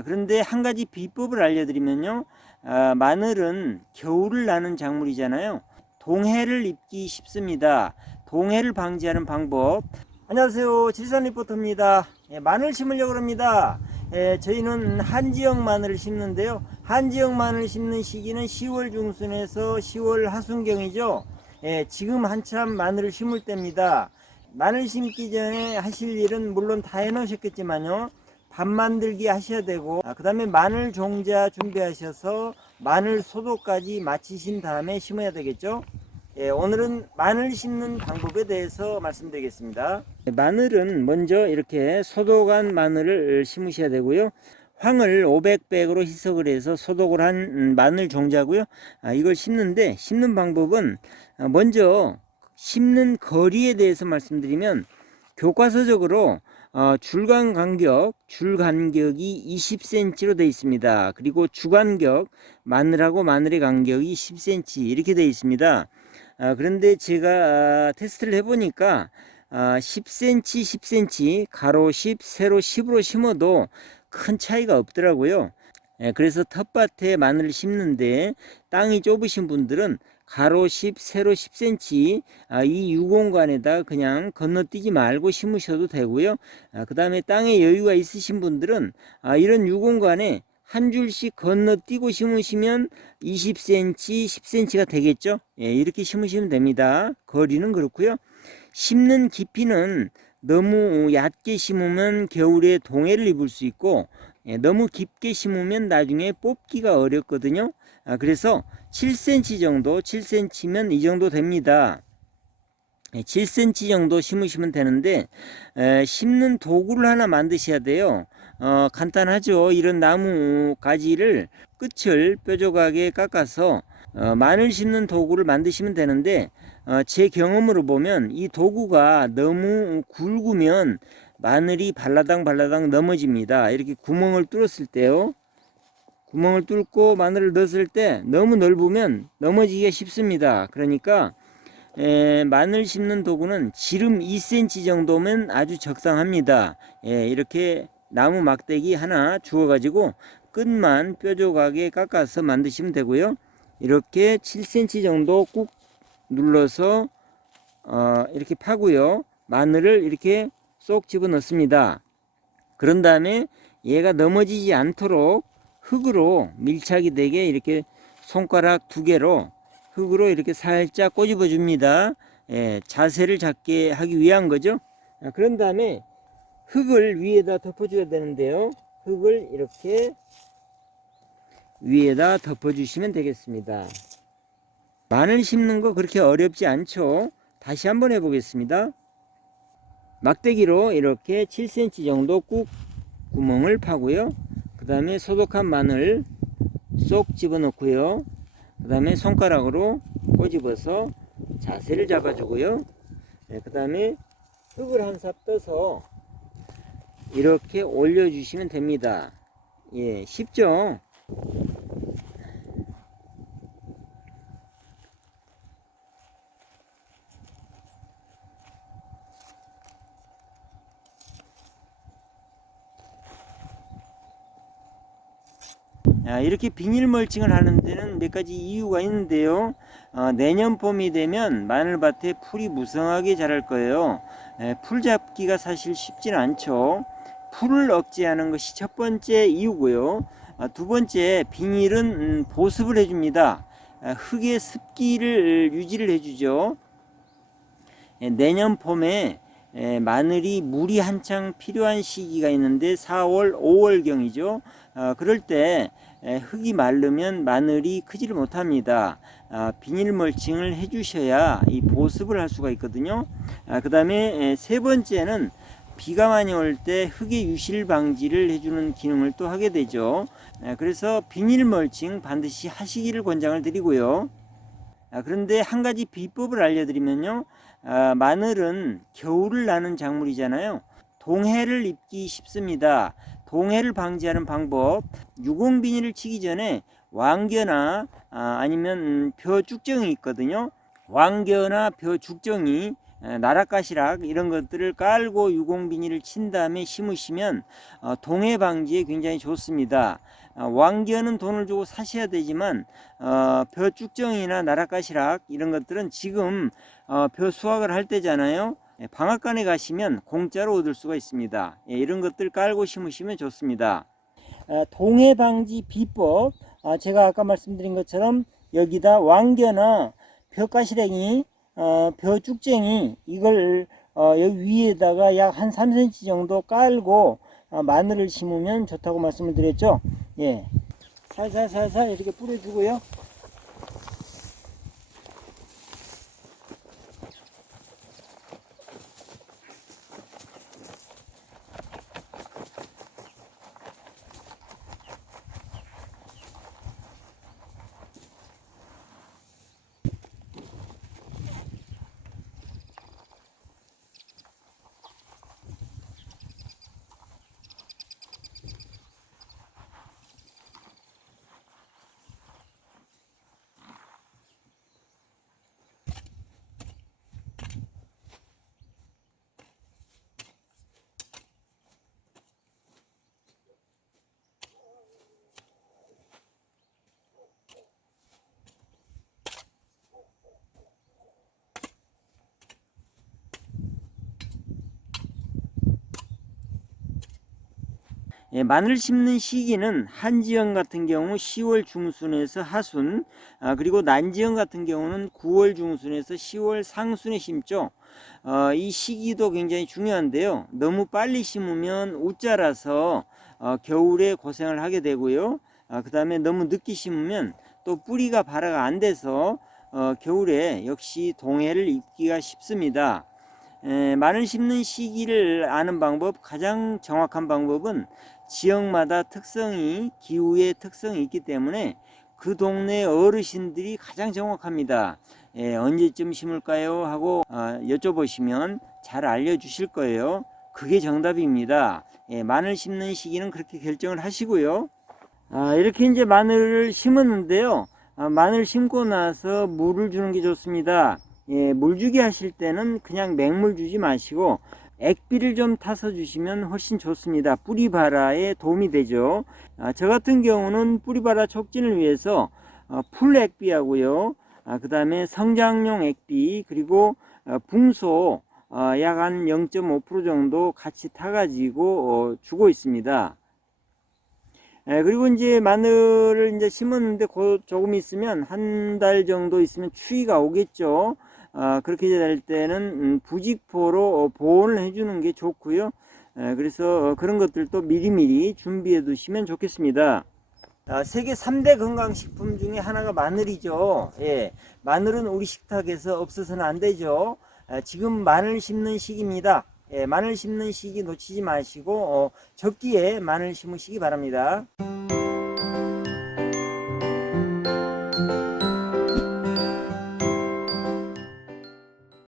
그런데 한 가지 비법을 알려드리면요. 마늘은 겨울을 나는 작물이잖아요. 동해를 입기 쉽습니다. 동해를 방지하는 방법. 안녕하세요. 질산 리포터입니다. 마늘 심으려고 합니다. 저희는 한지역 마늘을 심는데요. 한지역 마늘 심는 시기는 10월 중순에서 10월 하순경이죠. 지금 한참 마늘을 심을 때입니다. 마늘 심기 전에 하실 일은 물론 다 해놓으셨겠지만요. 밥 만들기 하셔야 되고, 그 다음에 마늘 종자 준비하셔서 마늘 소독까지 마치신 다음에 심어야 되겠죠. 오늘은 마늘 심는 방법에 대해서 말씀드리겠습니다. 마늘은 먼저 이렇게 소독한 마늘을 심으셔야 되고요. 황을 500백으로 희석을 해서 소독을 한 마늘 종자고요. 이걸 심는데, 심는 방법은 먼저 심는 거리에 대해서 말씀드리면, 교과서적으로 줄간 간격이 20cm로 되어 있습니다. 그리고 주간격, 마늘하고 마늘의 간격이 10cm 이렇게 되어 있습니다. 그런데 제가 테스트를 해보니까 10cm, 10cm, 가로 10, 세로 10으로 심어도 큰 차이가 없더라고요. 그래서 텃밭에 마늘을 심는데 땅이 좁으신 분들은 가로 10, 세로 10cm 이 유공간에다 그냥 건너뛰지 말고 심으셔도 되고요. 그 다음에 땅에 여유가 있으신 분들은 이런 유공간에 한 줄씩 건너뛰고 심으시면 20cm, 10cm가 되겠죠. 이렇게 심으시면 됩니다. 거리는 그렇고요. 심는 깊이는 너무 얕게 심으면 겨울에 동해를 입을 수 있고, 너무 깊게 심으면 나중에 뽑기가 어렵거든요. 그래서 7cm 정도, 7cm면 이 정도 됩니다. 7cm 정도 심으시면 되는데, 심는 도구를 하나 만드셔야 돼요. 간단하죠. 이런 나무 가지를 끝을 뾰족하게 깎아서 마늘 심는 도구를 만드시면 되는데, 제 경험으로 보면 이 도구가 너무 굵으면 마늘이 발라당 넘어집니다. 이렇게 구멍을 뚫었을 때요. 구멍을 뚫고 마늘을 넣었을 때 너무 넓으면 넘어지기가 쉽습니다. 그러니까 마늘 심는 도구는 지름 2cm 정도면 아주 적당합니다. 이렇게 나무 막대기 하나 주워 가지고 끝만 뾰족하게 깎아서 만드시면 되고요. 이렇게 7cm 정도 꾹 눌러서 이렇게 파고요. 마늘을 이렇게 쏙 집어 넣습니다. 그런 다음에 얘가 넘어지지 않도록 흙으로 밀착이 되게 이렇게 손가락 2개로 흙으로 이렇게 살짝 꼬집어 줍니다. 자세를 잡게 하기 위한 거죠. 그런 다음에 흙을 위에다 덮어줘야 되는데요. 흙을 이렇게 위에다 덮어주시면 되겠습니다. 마늘 심는 거 그렇게 어렵지 않죠. 다시 한번 해보겠습니다. 막대기로 이렇게 7cm 정도 꾹 구멍을 파고요. 그 다음에 소독한 마늘 쏙 집어넣고요. 그 다음에 손가락으로 꼬집어서 자세를 잡아주고요. 그 다음에 흙을 한 삽 떠서 이렇게 올려주시면 됩니다. 쉽죠? 이렇게 비닐 멀칭을 하는 데는 몇 가지 이유가 있는데요. 내년 봄이 되면 마늘밭에 풀이 무성하게 자랄 거예요. 풀 잡기가 사실 쉽지는 않죠. 풀을 억제하는 것이 첫 번째 이유고요. 두 번째, 비닐은 보습을 해줍니다. 흙의 습기를 유지를 해주죠. 내년 봄에 마늘이 물이 한창 필요한 시기가 있는데 4월, 5월경이죠. 그럴 때 흙이 마르면 마늘이 크지를 못합니다. 비닐 멀칭을 해주셔야 이 보습을 할 수가 있거든요. 그 다음에 세 번째는 비가 많이 올 때 흙의 유실 방지를 해주는 기능을 또 하게 되죠. 그래서 비닐 멀칭 반드시 하시기를 권장을 드리고요. 그런데 한 가지 비법을 알려드리면요. 마늘은 겨울을 나는 작물이잖아요. 동해를 입기 쉽습니다. 동해를 방지하는 방법, 유공비닐을 치기 전에 왕겨나 아니면 벼 죽정이 있거든요. 왕겨나 벼 죽정이 나락가시락 이런 것들을 깔고 유공 비닐을 친 다음에 심으시면 동해 방지에 굉장히 좋습니다. 왕겨는 돈을 주고 사셔야 되지만 벼쭉정이나 나락가시락 이런 것들은 지금 벼 수확을 할 때잖아요. 방앗간에 가시면 공짜로 얻을 수가 있습니다. 이런 것들 깔고 심으시면 좋습니다. 동해 방지 비법, 제가 아까 말씀드린 것처럼 여기다 왕겨나 벼가시랭이, 벼쭉쟁이 이걸 여기 위에다가 약 한 3cm 정도 깔고 마늘을 심으면 좋다고 말씀을 드렸죠. 예, 살살살살 이렇게 뿌려주고요. 예, 마늘 심는 시기는 한지형 같은 경우 10월 중순에서 하순, 그리고 난지형 같은 경우는 9월 중순에서 10월 상순에 심죠. 이 시기도 굉장히 중요한데요. 너무 빨리 심으면 웃자라서 겨울에 고생을 하게 되고요. 그 다음에 너무 늦게 심으면 또 뿌리가 발화가 안 돼서 겨울에 역시 동해를 입기가 쉽습니다. 마늘 심는 시기를 아는 방법, 가장 정확한 방법은 지역마다 특성이, 기후의 특성이 있기 때문에 그 동네 어르신들이 가장 정확합니다. 언제쯤 심을까요? 하고 여쭤보시면 잘 알려주실 거예요. 그게 정답입니다. 마늘 심는 시기는 그렇게 결정을 하시고요. 이렇게 이제 마늘을 심었는데요. 마늘 심고 나서 물을 주는 게 좋습니다. 물 주기 하실 때는 그냥 맹물 주지 마시고 액비를 좀 타서 주시면 훨씬 좋습니다. 뿌리 발화에 도움이 되죠. 저 같은 경우는 뿌리 발화 촉진을 위해서 풀 액비하고요. 그 다음에 성장용 액비, 그리고 붕소 약 한 0.5% 정도 같이 타가지고 주고 있습니다. 그리고 이제 마늘을 이제 심었는데 조금 있으면 한 달 정도 있으면 추위가 오겠죠. 그렇게 될 때는 부직포로 보온을 해주는 게 좋고요. 그래서 그런 것들도 미리미리 준비해 두시면 좋겠습니다. 세계 3대 건강식품 중에 하나가 마늘이죠. 마늘은 우리 식탁에서 없어서는 안 되죠. 지금 마늘 심는 시기입니다. 마늘 심는 시기 놓치지 마시고 적기에 마늘 심으시기 바랍니다.